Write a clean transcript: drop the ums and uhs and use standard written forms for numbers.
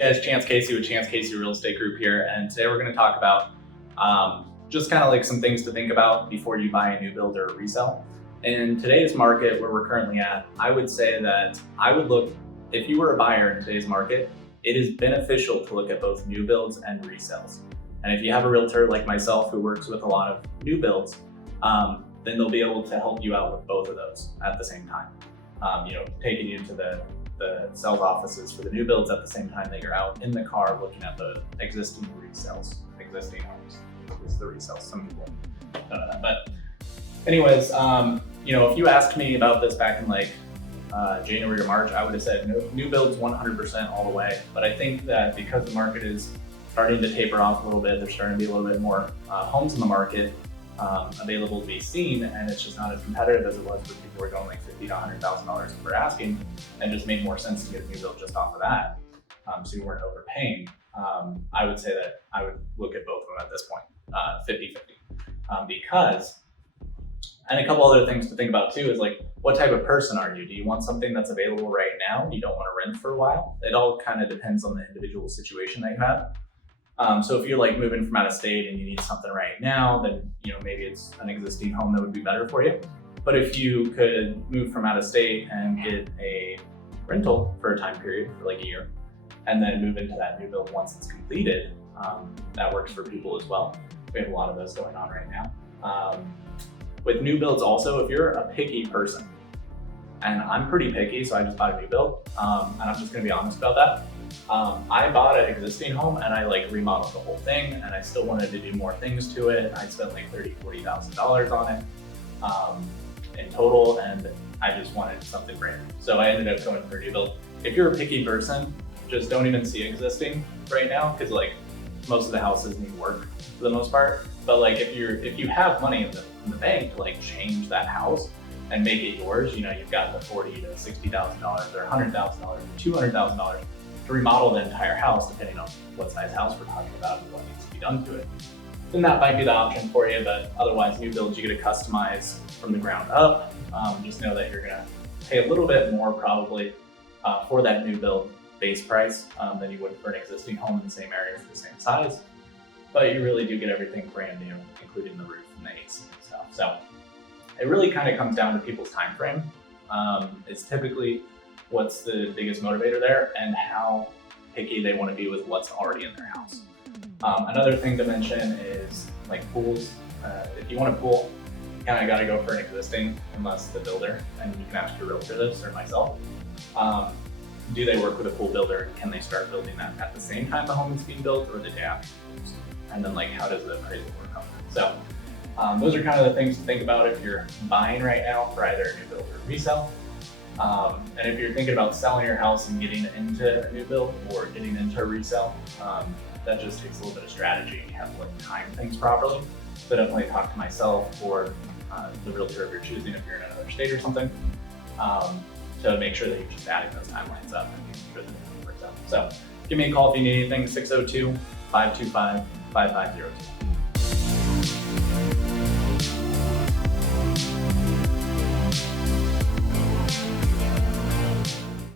Yeah, it's Chance Casey with Chance Casey Real Estate Group here, and today we're going to talk about just kind of like some things to think about before you buy a new build or a resale. In today's market where we're currently at, I would say that I would look, if you were a buyer in today's market, it is beneficial to look at both new builds and resales. And if you have a realtor like myself who works with a lot of new builds, then they'll be able to help you out with both of those at the same time. Taking you to the sales offices for the new builds at the same time that you're out in the car looking at the existing homes. It's the resales. Some people don't know that. But anyways, if you asked me about this back in January or March, I would have said no, new builds 100% all the way. But I think that because the market is starting to taper off a little bit, there's starting to be a little bit more homes in the market available to be seen, and it's just not as competitive as it was when people were going like $50,000 to $100,000 for asking, and just made more sense to get a new build just off of that, so you weren't overpaying. I would say that I would look at both of them at this point, 50-50, because, and a couple other things to think about too is like, what type of person are you? Do you want something that's available right now and you don't want to rent for a while? It all kind of depends on the individual situation that you have. So if you're like moving from out of state and you need something right now, then maybe it's an existing home that would be better for you. But if you could move from out of state and get a rental for a time period for like a year, and then move into that new build once it's completed, that works for people as well. We have a lot of those going on right now. With new builds also, if you're a picky person, and I'm pretty picky, so I just bought a new build, and I'm just gonna be honest about that. I bought an existing home and I remodeled the whole thing, and I still wanted to do more things to it. I spent like $30,000-$40,000 on it in total, and I just wanted something brand new. So I ended up going for a new build. If you're a picky person, just don't even see existing right now, because most of the houses need work for the most part. But if you have money in the bank to change that house and make it yours, you've got the $40,000 to $60,000 or $100,000 or $200,000 to remodel the entire house, depending on what size house we're talking about and what needs to be done to it, then that might be the option for you. But otherwise, new builds, you get to customize from the ground up. Just know that you're gonna pay a little bit more probably for that new build base price than you would for an existing home in the same area for the same size. But you really do get everything brand new, including the roof and the AC and stuff. So it really kind of comes down to people's time frame. It's typically what's the biggest motivator there and how picky they want to be with what's already in their house. Another thing to mention is pools. If you want a pool, you kind of got to go for an existing, unless the builder, and you can ask your realtor this or myself, do they work with a pool builder? Can they start building that at the same time the home is being built or the day after? And then how does the appraisal work on that? So those are kind of the things to think about if you're buying right now for either a new build or resale. And if you're thinking about selling your house and getting into a new build or getting into a resale, that just takes a little bit of strategy. You have to time things properly. So definitely talk to myself or the realtor if you're choosing, if you're in another state or something, to make sure that you're just adding those timelines up and making sure that it works out. So give me a call if you need anything, 602-525-5502.